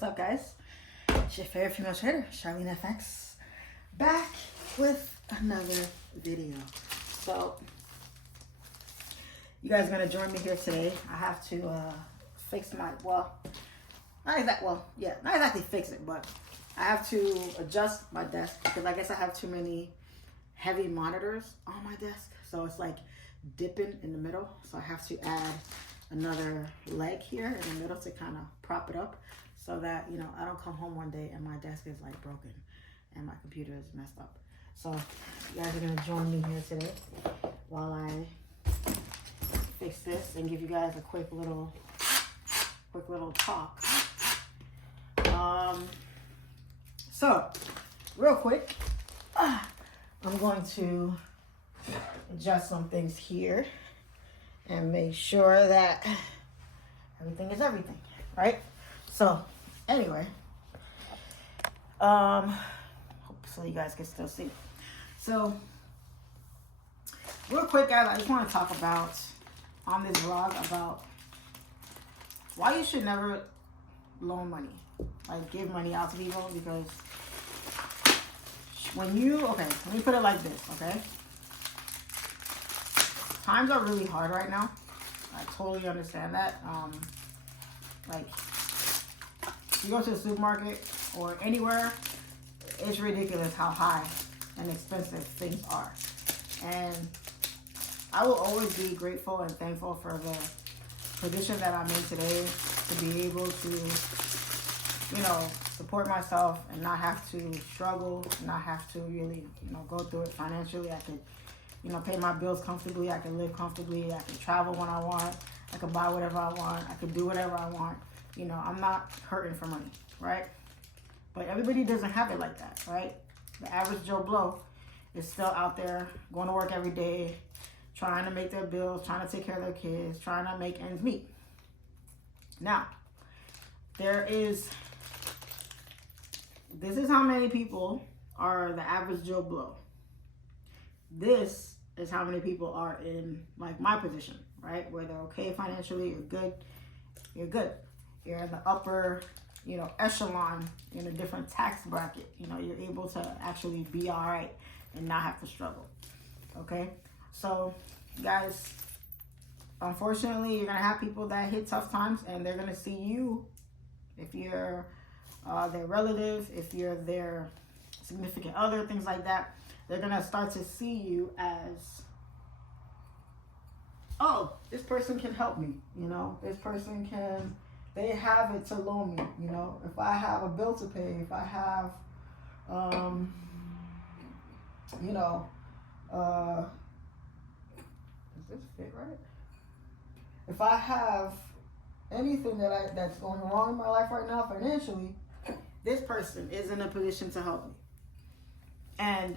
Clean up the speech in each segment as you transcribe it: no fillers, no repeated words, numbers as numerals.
What's up, guys? It's your favorite female trader, FYNTURA, back with another video. So, you guys are gonna join me here today. I have to fix my, not exactly fix it, but I have to adjust my desk because I guess I have too many heavy monitors on my desk. So it's like dipping in the middle. So I have to add another leg here in the middle to kind of prop it up so that, you know, I don't come home one day and my desk is like broken and my computer is messed up. So you guys are gonna join me here today while I fix this and give you guys a quick little talk. So real quick, I'm going to adjust some things here and make sure that everything is everything, right? So anyway, hopefully you guys can still see. So real quick, guys, I just want to talk about on this vlog about why you should never loan money, like give money out to people, because when you, let me put it like this, okay? Times are really hard right now. I totally understand that. Like, you go to the supermarket or anywhere, it's ridiculous how high and expensive things are. And I will always be grateful and thankful for the position that I'm in today, to be able to, you know, support myself and not have to struggle, not have to really, you know, go through it financially. I could, you know, pay my bills comfortably. I can live comfortably. I can travel when I want. I can buy whatever I want. I can do whatever I want. You know, I'm not hurting for money, right? But everybody doesn't have it like that, right? The average Joe Blow is still out there going to work every day, trying to make their bills, trying to take care of their kids, trying to make ends meet. Now, this is how many people are the average Joe Blow. This is how many people are in like my position, right? Where they're okay financially, you're good. You're in the upper, you know, echelon in a different tax bracket. You know, you're able to actually be all right and not have to struggle, okay? So, guys, unfortunately, you're gonna have people that hit tough times, and they're gonna see you, if you're their relative, if you're their significant other, things like that, they're gonna start to see you as, oh, this person can help me, you know, this person can, they have it to loan me, you know, if I have a bill to pay, if I have, you know, does this fit right? If I have anything that's going wrong in my life right now financially, this person is in a position to help me. And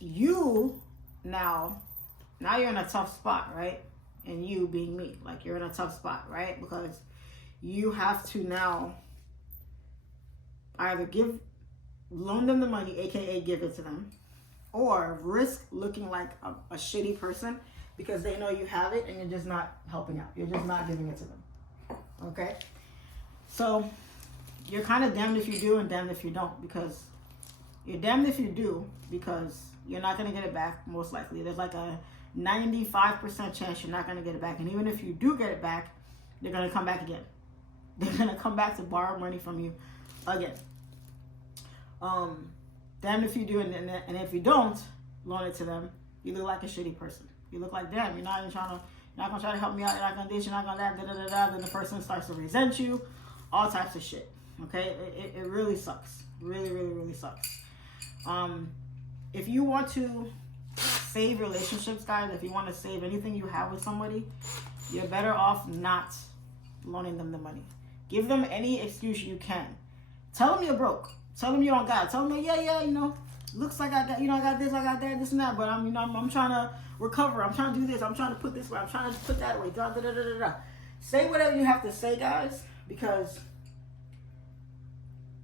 you now you're in a tough spot, right? And you being me, like you're in a tough spot, right? Because you have to now either loan them the money, aka give it to them, or risk looking like a shitty person because they know you have it and you're just not helping out. You're just not giving it to them. Okay? So you're kind of damned if you do and damned if you don't, because you're damned if you do because you're not going to get it back, most likely. There's like a 95% chance you're not going to get it back. And even if you do get it back, they're going to come back again. They're going to come back to borrow money from you again. Damned if you do, and if you don't loan it to them, you look like a shitty person. You look like, damn, you're not going to try to help me out, you're not going to this, you're not going to that, then the person starts to resent you, all types of shit, okay? It really sucks. Really, really, really sucks. If you want to save relationships, guys, if you want to save anything you have with somebody, you're better off not loaning them the money. Give them any excuse you can. Tell them you're broke. Tell them you don't got it. Tell them, yeah, you know, looks like I got, you know, I got this, I got that, this and that, but I'm trying to recover. I'm trying to do this. I'm trying to put this away. I'm trying to put that away. Say whatever you have to say, guys, because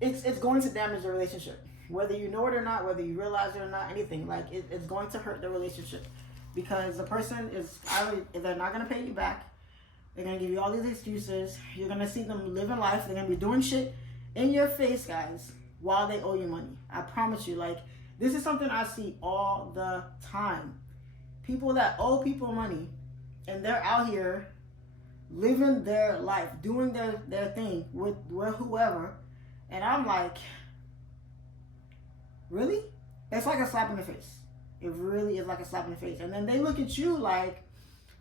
it's going to damage the relationship. Whether you know it or not, whether you realize it or not, anything. Like, it's going to hurt the relationship. Because the person is either, they're not going to pay you back. They're going to give you all these excuses. You're going to see them living life. They're going to be doing shit in your face, guys, while they owe you money. I promise you, like, this is something I see all the time. People that owe people money, and they're out here living their life, doing their thing with whoever, and I'm like, really? It's like a slap in the face. It really is like a slap in the face. And then they look at you like,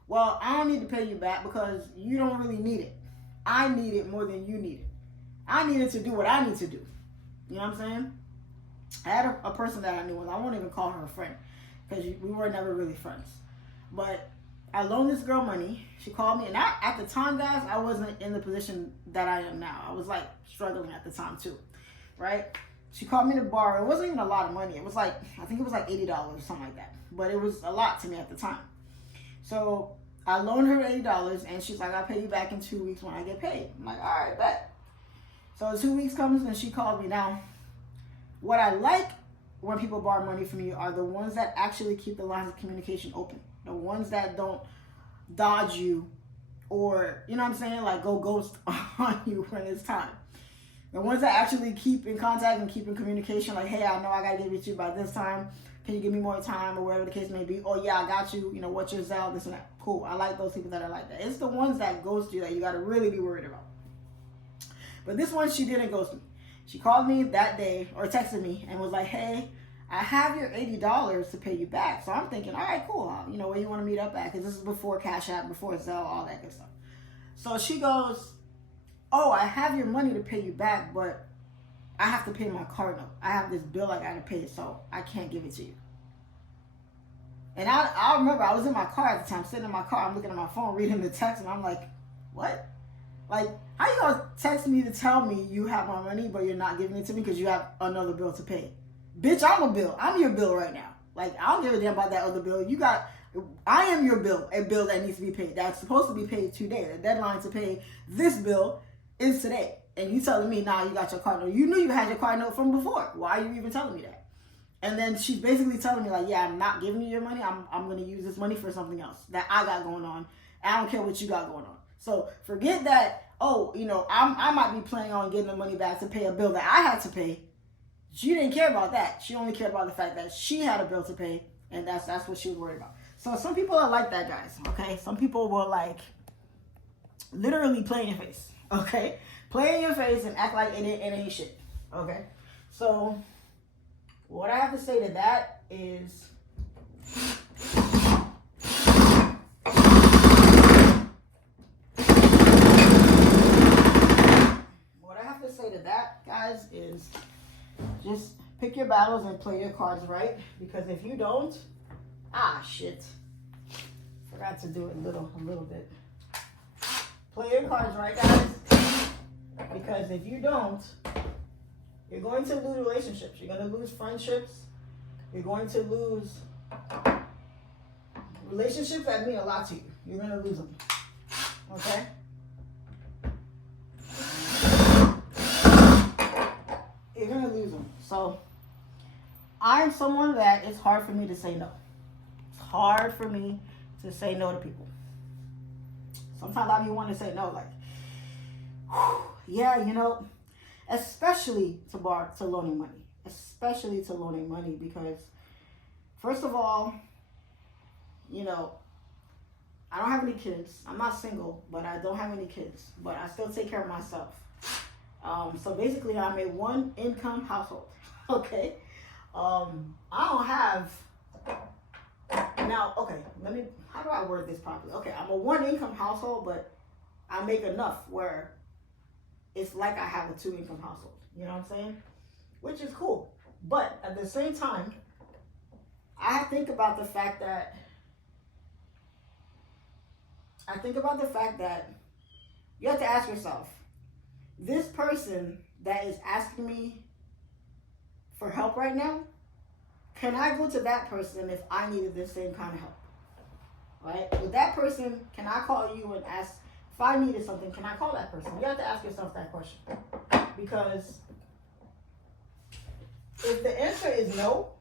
well, I don't need to pay you back because you don't really need it. I need it more than you need it. I needed to do what I need to do. You know what I'm saying? I had a person that I knew, and I won't even call her a friend because we were never really friends. But I loaned this girl money. She called me, and at the time, guys, I wasn't in the position that I am now. I was like struggling at the time too, right? She called me to borrow. It wasn't even a lot of money. It was like, I think it was like $80 or something like that. But it was a lot to me at the time. So I loaned her $80, and she's like, I'll pay you back in 2 weeks when I get paid. I'm like, all right, bet. So 2 weeks comes, and she called me. Now, what I like when people borrow money from you are the ones that actually keep the lines of communication open. The ones that don't dodge you or, you know what I'm saying, like go ghost on you when it's time. The ones that actually keep in contact and keep in communication, like, hey, I know I gotta give it to you by this time. Can you give me more time, or whatever the case may be? Oh yeah, I got you. You know, what's your Zelle, this and that. Cool. I like those people that are like that. It's the ones that ghost you that you gotta really be worried about. But this one, she didn't ghost me. She called me that day, or texted me, and was like, hey, I have your $80 to pay you back. So I'm thinking, all right, cool. You know, where you want to meet up at? Because this is before Cash App, before Zelle, all that good stuff. So she goes, oh, I have your money to pay you back, but I have to pay my car note. I have this bill I got to pay, so I can't give it to you. And I remember I was in my car at the time, sitting in my car. I'm looking at my phone, reading the text, and I'm like, what? Like, how you going to text me to tell me you have my money, but you're not giving it to me because you have another bill to pay? Bitch, I'm a bill. I'm your bill right now. Like, I don't give a damn about that other bill. I am your bill, a bill that needs to be paid. That's supposed to be paid today. The deadline to pay this bill is today. And you telling me, nah, you got your card note. You knew you had your card note from before. Why are you even telling me that? And then she's basically telling me, like, yeah, I'm not giving you your money. I'm going to use this money for something else that I got going on. I don't care what you got going on. So forget that, oh, you know, I might be planning on getting the money back to pay a bill that I had to pay. She didn't care about that. She only cared about the fact that she had a bill to pay, and that's what she was worried about. So some people are like that, guys, okay? Some people will, like, literally play in your face, okay? Play in your face and act like it ain't shit, okay? So what I have to say to that is, guys, is just pick your battles and play your cards right. Because if you don't, shit, forgot to do it a little bit. Play your cards right, guys. Because if you don't, you're going to lose relationships. You're going to lose friendships. You're going to lose relationships that mean a lot to you. You're going to lose them. Okay? You're going to lose them. So, I'm someone that it's hard for me to say no. It's hard for me to say no to people. Sometimes I be wanting to say no, like, yeah, you know, especially to loaning money. Especially to loaning money because, first of all, you know, I don't have any kids. I'm not single, but I don't have any kids. But I still take care of myself. So basically, I'm a one-income household. Okay? I don't have... Now, okay, how do I word this properly? Okay, I'm a one-income household, but I make enough where it's like I have a two-income household. You know what I'm saying? Which is cool. But at the same time, I think about the fact that you have to ask yourself, this person that is asking me for help right now, can I go to that person if I needed the same kind of help? Right? With that person, can I call you and ask, if I needed something, can I call that person? You have to ask yourself that question. Because if the answer is no,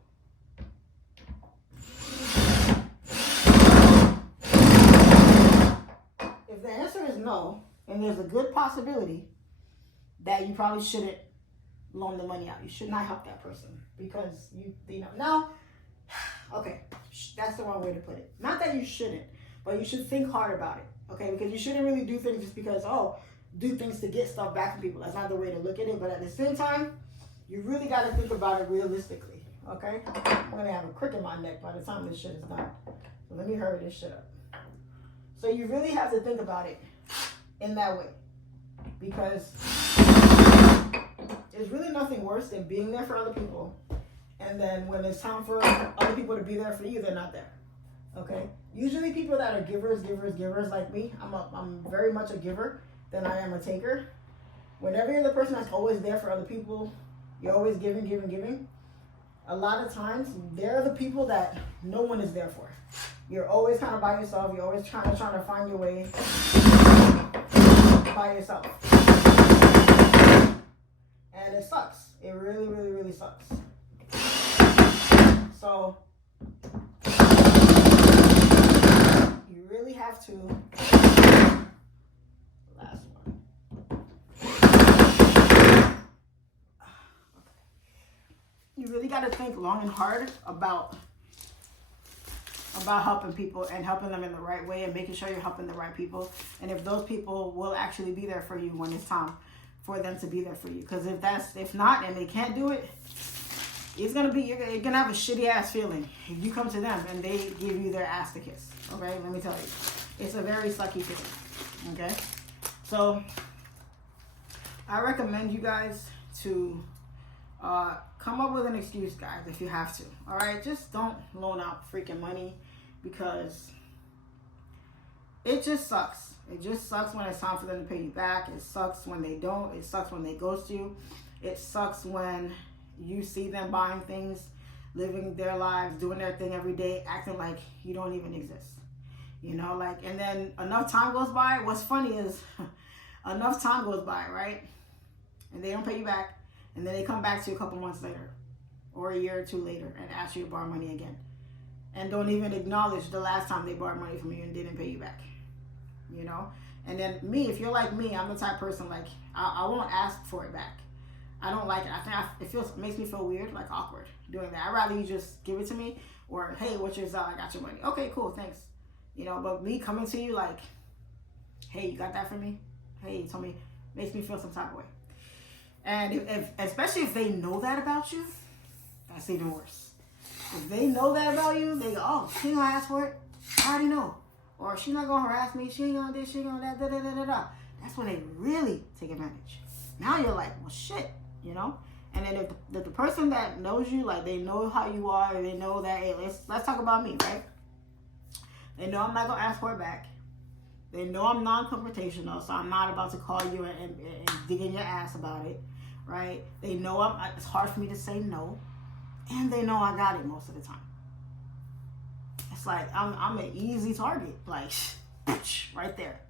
and there's a good possibility that you probably shouldn't loan the money out. You should not help that person because you know. Now, okay, that's the wrong way to put it. Not that you shouldn't, but you should think hard about it, okay? Because you shouldn't really do things just because, do things to get stuff back from people. That's not the way to look at it. But at the same time, you really got to think about it realistically, okay? I'm going to have a crick in my neck by the time this shit is done. So let me hurry this shit up. So you really have to think about it in that way. Because there's really nothing worse than being there for other people. And then when it's time for other people to be there for you, they're not there. Okay? Usually people that are givers like me, I'm very much a giver than I am a taker. Whenever you're the person that's always there for other people, you're always giving. A lot of times, they're the people that no one is there for. You're always kind of by yourself. You're always trying to find your way by yourself. And it sucks. It really sucks. So, you really have to... Last one. You really got to think long and hard about helping people and helping them in the right way and making sure you're helping the right people. And if those people will actually be there for you when it's time for them to be there for you. Because if not and they can't do it, you're gonna have a shitty ass feeling if you come to them and they give you their ass to kiss. Okay, let me tell you, it's a very sucky feeling. Okay, so I recommend you guys to come up with an excuse, guys, if you have to. All right, just don't loan out freaking money because it just sucks. It just sucks when it's time for them to pay you back. It sucks when they don't. It sucks when they ghost you. It sucks when you see them buying things, living their lives, doing their thing every day, acting like you don't even exist. You know, like, and then enough time goes by. What's funny is enough time goes by, right? And they don't pay you back. And then they come back to you a couple months later or a year or two later and ask you to borrow money again. And don't even acknowledge the last time they borrowed money from you and didn't pay you back. You know? And then me, if you're like me, I'm the type of person, like, I won't ask for it back. I don't like it. It makes me feel weird, like awkward doing that. I'd rather you just give it to me or, hey, what's yours out? I got your money. Okay, cool, thanks. You know, but me coming to you like, hey, you got that for me? Hey, you told me, makes me feel some type of way. And especially if they know that about you, that's even worse. If they know that about you, they go, oh, she ain't gonna ask for it. I already know. Or she not gonna harass me. She ain't gonna do this, she ain't gonna that, da. That's when they really take advantage. Now you're like, well, shit, you know? And then if the person that knows you, like, they know how you are, they know that, hey, let's talk about me, right? They know I'm not gonna ask for it back. They know I'm non-confrontational, so I'm not about to call you and dig in your ass about it, right? They know it's hard for me to say no, and they know I got it most of the time. It's like I'm an easy target, like right there.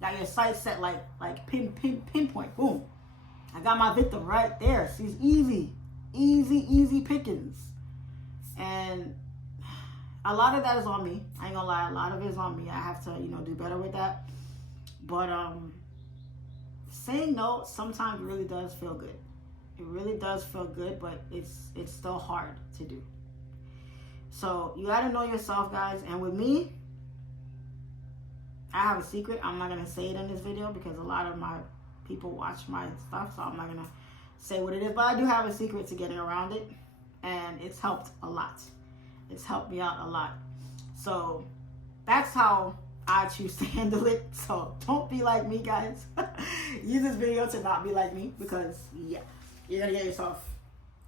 Got your sights set like pinpoint, boom. I got my victim right there. She's easy pickings, and a lot of that is on me. I ain't gonna lie, a lot of it is on me. I have to, do better with that. But saying no sometimes really does feel good. It really does feel good, but it's still hard to do. So you gotta know yourself, guys. And with me, I have a secret. I'm not gonna say it in this video because a lot of my people watch my stuff, so I'm not gonna say what it is. But I do have a secret to getting around it, and it's helped a lot. It's helped me out a lot. So that's how I choose to handle it. So don't be like me, guys. Use this video to not be like me because, yeah, you're going to get yourself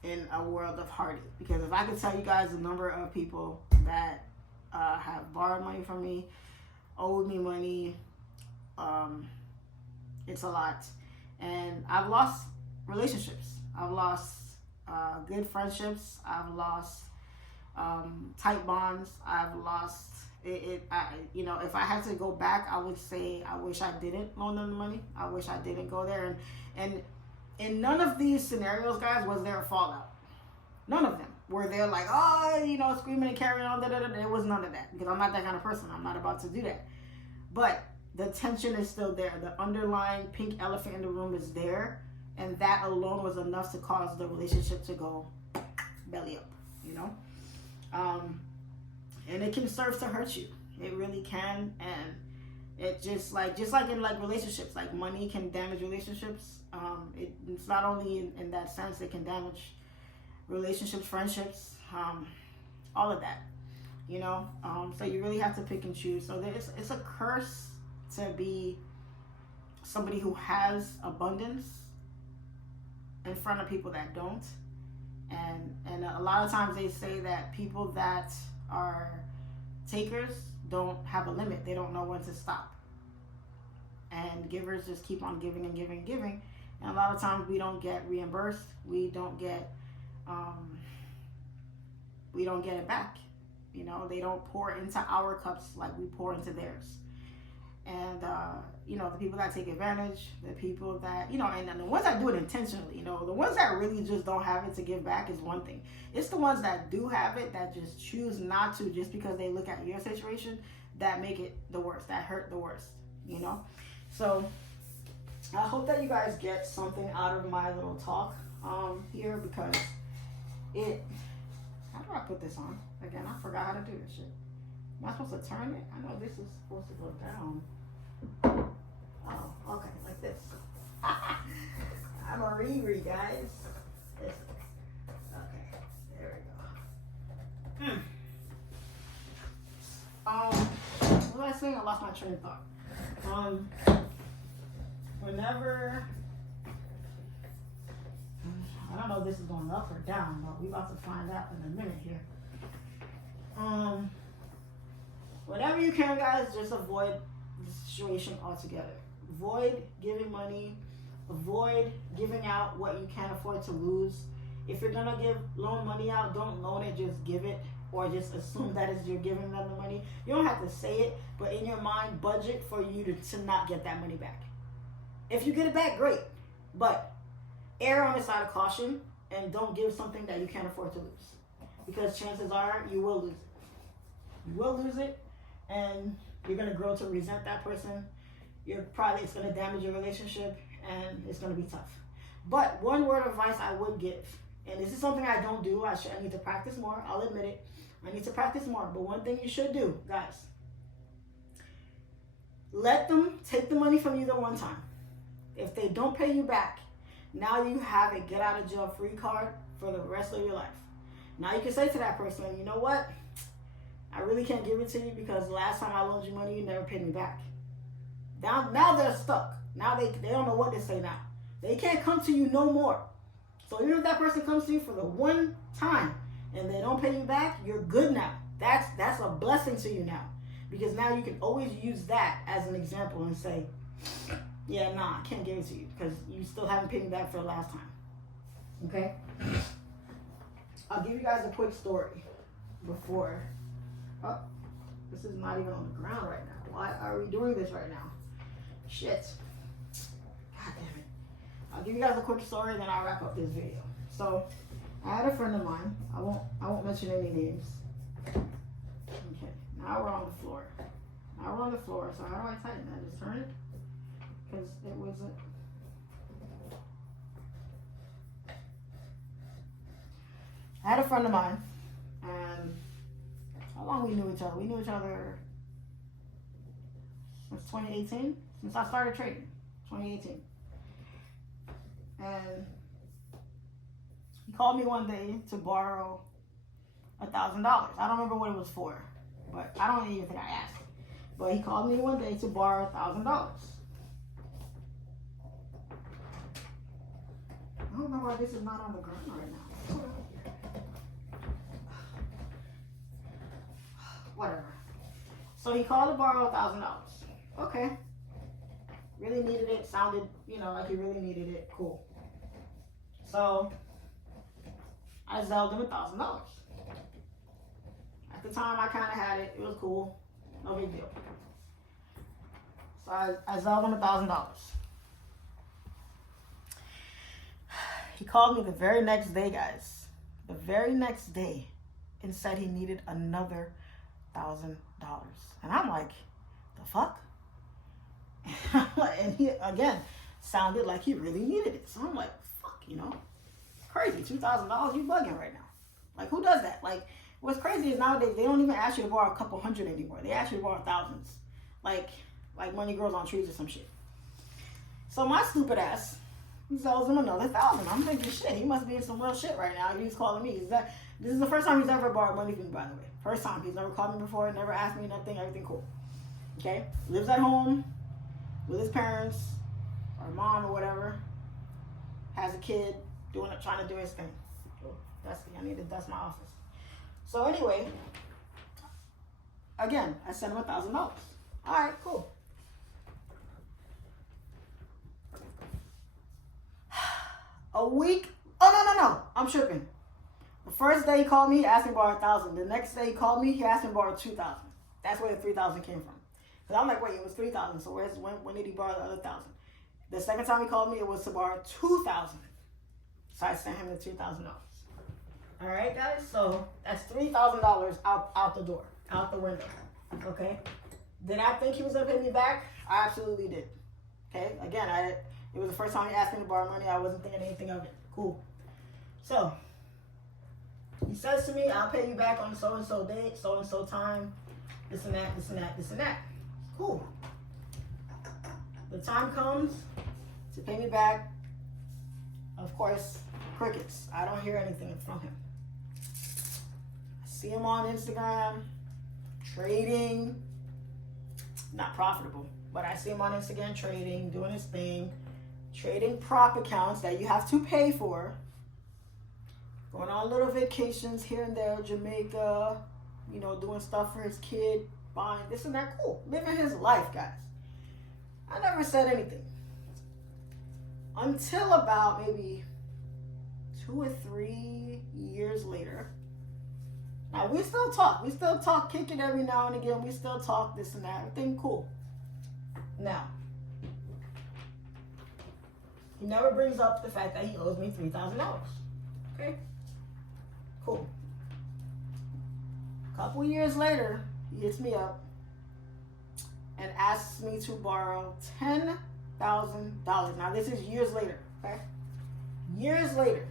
in a world of heartache. Because if I could tell you guys the number of people that have borrowed money from me, owed me money, it's a lot. And I've lost relationships. I've lost good friendships. I've lost tight bonds. I've lost it. If I had to go back, I would say I wish I didn't loan them the money. I wish I didn't go there. And in none of these scenarios, guys, was there a fallout. None of them were there like, screaming and carrying on. There was none of that because I'm not that kind of person. I'm not about to do that. But the tension is still there. The underlying pink elephant in the room is there, and that alone was enough to cause the relationship to go belly up, you know? And it can serve to hurt you. It really can. And it just like in like relationships, like money can damage relationships. It's not only in that sense, it can damage relationships, friendships, all of that, you know? So you really have to pick and choose. So it's a curse to be somebody who has abundance in front of people that don't. And a lot of times they say that people that are takers don't have a limit. They don't know when to stop. And givers just keep on giving and giving and giving. And a lot of times we don't get reimbursed. We don't get it back. You know, they don't pour into our cups like we pour into theirs. And, you know, the people that take advantage, the people that, you know, and the ones that do it intentionally, you know, the ones that really just don't have it to give back is one thing. It's the ones that do have it that just choose not to just because they look at your situation that make it the worst, that hurt the worst, you know? So I hope that you guys get something out of my little talk here, because how do I put this on? Again, I forgot how to do this shit. Am I supposed to turn it? I know this is supposed to go down. Oh, okay, like this. I'm a Riri, guys. This. Okay, there we go. What was I saying? I lost my train of thought. Whenever, I don't know if this is going up or down, but we about to find out in a minute here. Whatever you can, guys, just avoid the situation altogether. Avoid giving money. Avoid giving out what you can't afford to lose. If you're gonna loan money out, don't loan it, just give it, or just assume that is you're giving them the money. You don't have to say it, but in your mind, budget for you to not get that money back. If you get it back, great, but err on the side of caution and don't give something that you can't afford to lose, because chances are you will lose it. You will lose it, and you're gonna grow to resent that person. It's gonna damage your relationship, and it's gonna be tough. But one word of advice I would give, and this is something I don't do, I need to practice more, I'll admit it, I need to practice more, but one thing you should do, guys, let them take the money from you the one time. If they don't pay you back, now you have a get out of jail free card for the rest of your life. Now you can say to that person, you know what? I really can't give it to you because the last time I loaned you money, you never paid me back. Now they're stuck. Now they don't know what to say now. They can't come to you no more. So even if that person comes to you for the one time and they don't pay you back, you're good now. That's a blessing to you now. Because now you can always use that as an example and say, yeah, nah, I can't give it to you because you still haven't paid me back for the last time. Okay? I'll give you guys a quick story before. Oh, this is not even on the ground right now. Why are we doing this right now? Shit. God damn it. I'll give you guys a quick story and then I'll wrap up this video. So, I had a friend of mine. I won't mention any names. Okay. Now we're on the floor. So how do I tighten that? Just turn it? Because it wasn't. I had a friend of mine, and how long we knew each other? We knew each other since 2018, since I started trading, 2018. And he called me one day to borrow $1,000. I don't remember what it was for, but I don't even think I asked. But he called me one day to borrow $1,000. I don't know why this is not on the ground right now. Whatever. So he called to borrow $1,000. Okay. Really needed it. Sounded, like he really needed it. Cool. So I Zelled him $1,000. At the time, I kind of had it. It was cool. No big deal. So I Zelled him $1,000. He called me the very next day, guys. The very next day, and said he needed another $1,000. And I'm like, the fuck? And he, again, sounded like he really needed it. So I'm like, fuck, you know, crazy. $2,000, you bugging right now. Like, who does that? Like, what's crazy is nowadays they don't even ask you to borrow a couple hundred anymore. They ask you to borrow thousands. Like money grows on trees or some shit. So my stupid ass, he sells him another $1,000. I'm thinking, shit, he must be in some real shit right now. He's calling me. This is the first time he's ever borrowed money from me, by the way. First time. He's never called me before, never asked me nothing, everything cool. Okay? Lives at home with his parents or mom or whatever. Has a kid trying to do his thing. I need to dust my office. So anyway, again, I sent him $1,000. All right, cool. A week. Oh, no. I'm tripping. The first day he called me, he asked me to borrow $1,000. The next day he called me, he asked me to borrow $2,000. That's where the $3,000 came from. Because I'm like, wait, it was $3,000. So when did he borrow the other $1,000? The second time he called me, it was to borrow $2,000. So I sent him the $2,000. All right, guys. So that's $3,000 out the door, out the window. Okay. Did I think he was gonna pay me back? I absolutely did. Okay. Again, it was the first time he asked me to borrow money. I wasn't thinking anything of it. Cool. So he says to me, "I'll pay you back on so and so date, so and so time, this and that, this and that, this and that." Cool. The time comes to pay me back. Of course, crickets. I don't hear anything from him. I see him on Instagram, trading. Not profitable, but I see him on Instagram trading, doing his thing, trading prop accounts that you have to pay for, going on little vacations here and there, Jamaica, you know, doing stuff for his kid, buying this and that. Cool. Living his life, guys. I never said anything. Until about maybe 2 or 3 years later. Now, we still talk. We still talk, kick it every now and again. We still talk this and that. Everything cool. Now, he never brings up the fact that he owes me $3,000. Okay? Cool. A couple years later, he hits me up and asks me to borrow $10,000. Now, this is years later, okay? Years later.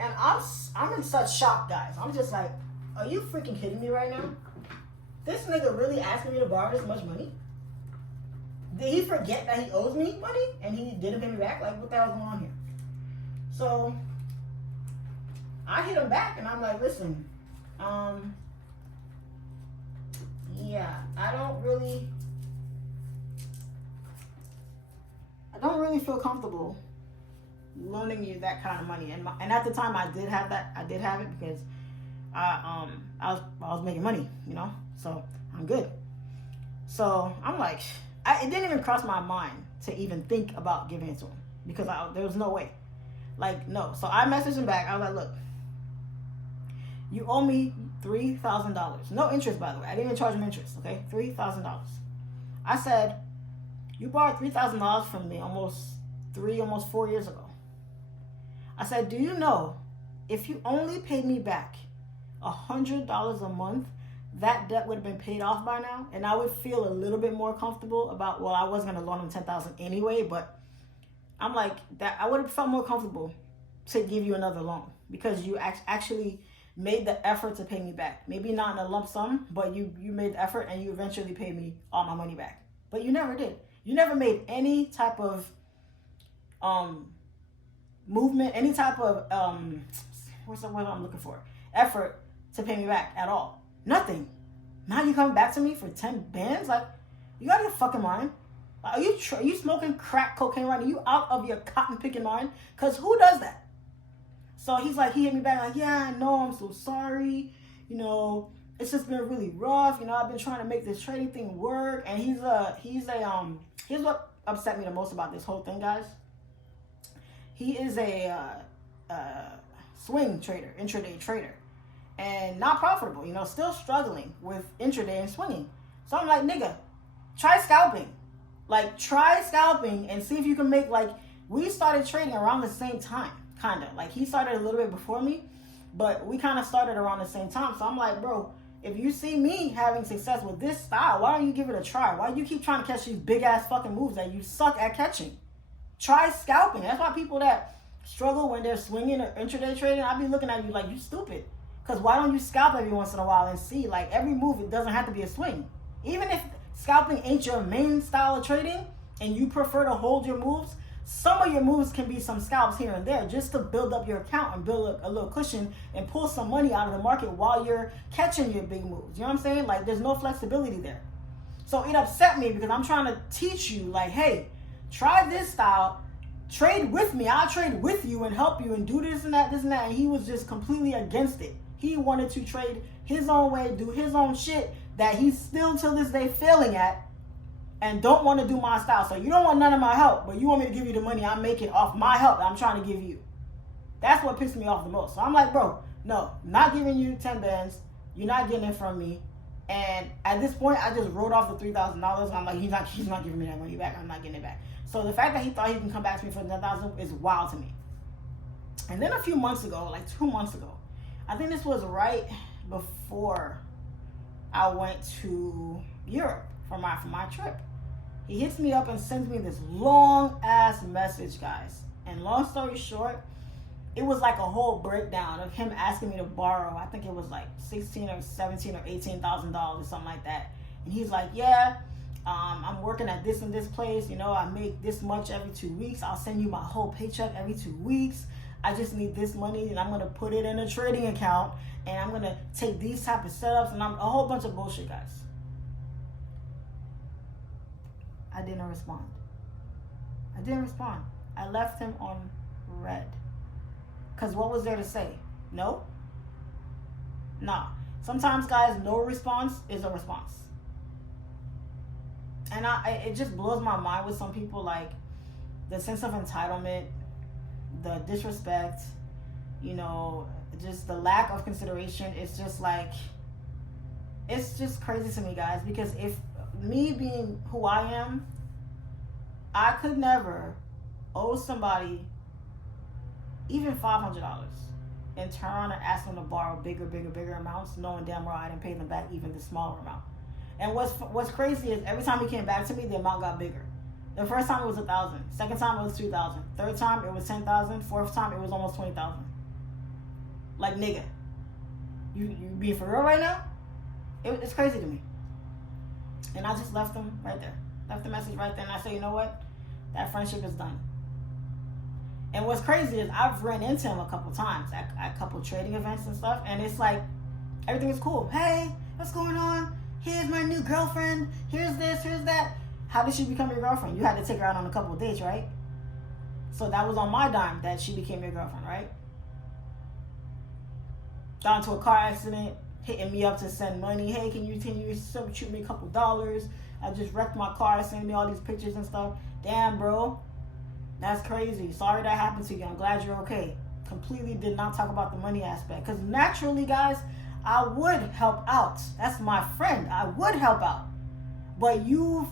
And I'm in such shock, guys. I'm just like, are you freaking kidding me right now? This nigga really asking me to borrow this much money? Did he forget that he owes me money and he didn't pay me back? Like, what the hell's going on here? So I hit him back and I'm like, listen, yeah, I don't really feel comfortable loaning you that kind of money. And at the time I did have it because I was making money, you know, so I'm good. So I'm like, it didn't even cross my mind to even think about giving it to him because there was no way. Like, no. So I messaged him back. I was like, look, you owe me $3,000. No interest, by the way. I didn't even charge him interest, okay? $3,000. I said, you borrowed $3,000 from me almost 4 years ago. I said, do you know if you only paid me back $100 a month, that debt would have been paid off by now, and I would feel a little bit more comfortable about, well, I wasn't going to loan him $10,000 anyway, but I'm like, that I would have felt more comfortable to give you another loan because you actually made the effort to pay me back. Maybe not in a lump sum, but you made the effort and you eventually paid me all my money back. But you never did. You never made any type of movement, any type of what's the word I'm looking for? Effort to pay me back at all. Nothing. Now you coming back to me for 10 bands? Like, you out of your fucking mind? Are you smoking crack cocaine right now? Are you out of your cotton picking mind? Because who does that? So he hit me back like, yeah, I know, I'm so sorry. You know, it's just been really rough. You know, I've been trying to make this trading thing work. And here's what upset me the most about this whole thing, guys. He is a swing trader, intraday trader. And not profitable, you know, still struggling with intraday and swinging. So I'm like, nigga, try scalping. Like, try scalping and see if you can make, like, we started trading around the same time, kind of. Like, he started a little bit before me, but we kind of started around the same time. So I'm like, bro, if you see me having success with this style, why don't you give it a try? Why do you keep trying to catch these big ass fucking moves that you suck at catching? Try scalping. That's why people that struggle when they're swinging or intraday trading, I'll be looking at you like you stupid. Because why don't you scalp every once in a while and see, like, every move, it doesn't have to be a swing. Even if scalping ain't your main style of trading and you prefer to hold your moves, some of your moves can be some scalps here and there just to build up your account and build a little cushion and pull some money out of the market while you're catching your big moves. You know what I'm saying? Like, there's no flexibility there. So it upset me because I'm trying to teach you, like, hey, try this style, trade with me. I'll trade with you and help you and do this and that, And he was just completely against it. He wanted to trade his own way, do his own shit that he's still till this day failing at, and don't want to do my style. So you don't want none of my help, but you want me to give you the money I'm making off my help that I'm trying to give you. That's what pissed me off the most. So I'm like, bro, no, not giving you 10 bands. You're not getting it from me. And at this point, I just wrote off the $3,000. I'm like, he's not giving me that money back. I'm not getting it back. So the fact that he thought he can come back to me for $10,000 is wild to me. And then a few months ago, like 2 months ago, I think this was right before I went to Europe for my trip. He hits me up and sends me this long ass message, guys. And long story short, it was like a whole breakdown of him asking me to borrow. I think it was like $16,000 or $17,000 or $18,000 or something like that. And he's like, yeah, I'm working at this and this place. You know, I make this much every 2 weeks. I'll send you my whole paycheck every 2 weeks. I just need this money and I'm going to put it in a trading account and I'm going to take these type of setups and a whole bunch of bullshit, guys. I didn't respond. I left him on red. Because what was there to say? No? Nah. Sometimes, guys, no response is a response. And it just blows my mind with some people, like, the sense of entitlement, the disrespect, you know, just the lack of consideration. It's just like, it's just crazy to me, guys, because if me being who I am, I could never owe somebody even $500 and turn around and ask them to borrow bigger amounts, knowing damn well I didn't pay them back even the smaller amount. And what's crazy is every time he came back to me, the amount got bigger. The first time it was $1,000. Second time it was $2,000. Third time it was $10,000. Fourth time it was almost $20,000. Like, nigga, you being for real right now? It's crazy to me. And I just left him right there. Left the message right there, and I said, you know what? That friendship is done. And what's crazy is I've ran into him a couple times at a couple trading events and stuff, and it's like everything is cool. Hey, what's going on? Here's my new girlfriend. Here's this, here's that. How did she become your girlfriend? You had to take her out on a couple of dates, right? So that was on my dime that she became your girlfriend, right? Got into a car accident, hitting me up to send money. Hey, can you shoot me a couple dollars? I just wrecked my car, sending me all these pictures and stuff. Damn, bro. That's crazy. Sorry that happened to you. I'm glad you're okay. Completely did not talk about the money aspect. Because naturally, guys, I would help out. That's my friend. I would help out. But you've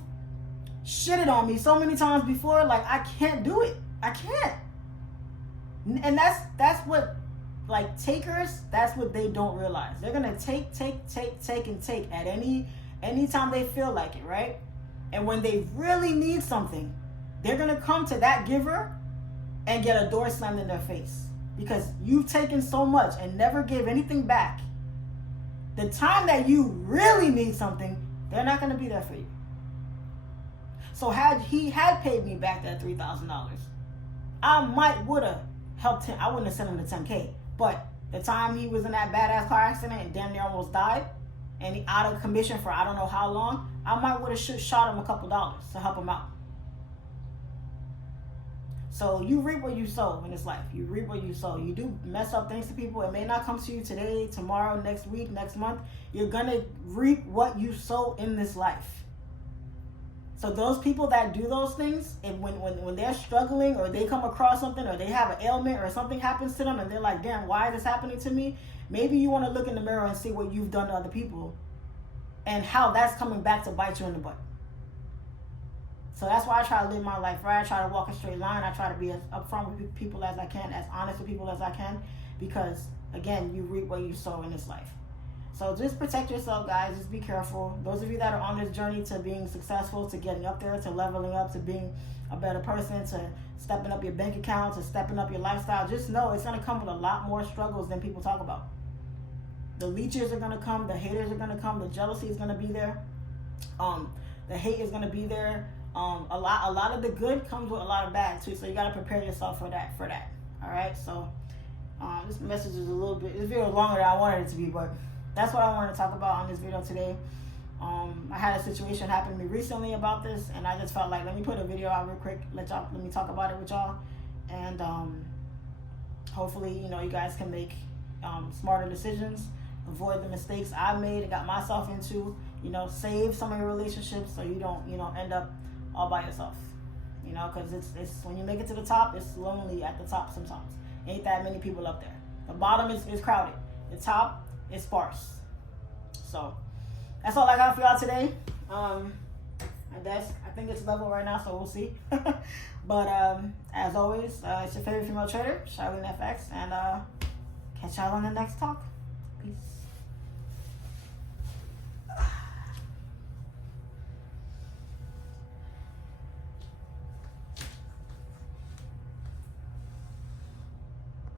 shitted on me so many times before, like, I can't do it. I can't. And that's what, like, takers, that's what they don't realize. They're going to take at any time they feel like it, right? And when they really need something, they're going to come to that giver and get a door slammed in their face. Because you've taken so much and never gave anything back. The time that you really need something, they're not going to be there for you. So had he paid me back that $3,000, I would have helped him. I wouldn't have sent him the $10K. But the time he was in that badass car accident and damn near almost died, and he out of commission for I don't know how long, I might would have shot him a couple dollars to help him out. So you reap what you sow in this life. You reap what you sow. You do mess up things to people. It may not come to you today, tomorrow, next week, next month. You're going to reap what you sow in this life. So those people that do those things, and when they're struggling or they come across something or they have an ailment or something happens to them and they're like, damn, why is this happening to me? Maybe you want to look in the mirror and see what you've done to other people and how that's coming back to bite you in the butt. So that's why I try to live my life right. I try to walk a straight line. I try to be as upfront with people as I can, as honest with people as I can, because, again, you reap what you sow in this life. So just protect yourself, guys. Just be careful. Those of you that are on this journey to being successful, to getting up there, to leveling up, to being a better person, to stepping up your bank account, to stepping up your lifestyle, just know it's going to come with a lot more struggles than people talk about. The leeches are going to come. The haters are going to come. The jealousy is going to be there. The hate is going to be there. A lot of the good comes with a lot of bad too. So you got to prepare yourself for that. All right. So this message is this video is longer than I wanted it to be, but that's what I wanted to talk about on this video today. I had a situation happen to me recently about this, and I just felt like, let me put a video out real quick. Let me talk about it with y'all, and hopefully, you know, you guys can make smarter decisions, avoid the mistakes I made and got myself into. You know, save some of your relationships so you don't, you know, end up all by yourself. You know, because it's when you make it to the top, it's lonely at the top sometimes. Ain't that many people up there. The bottom is crowded. The top is sparse. So that's all I got for y'all today. And I think it's level right now, so we'll see. But as always, it's your favorite female trader, FYNTURA, and catch y'all on the next talk. Peace.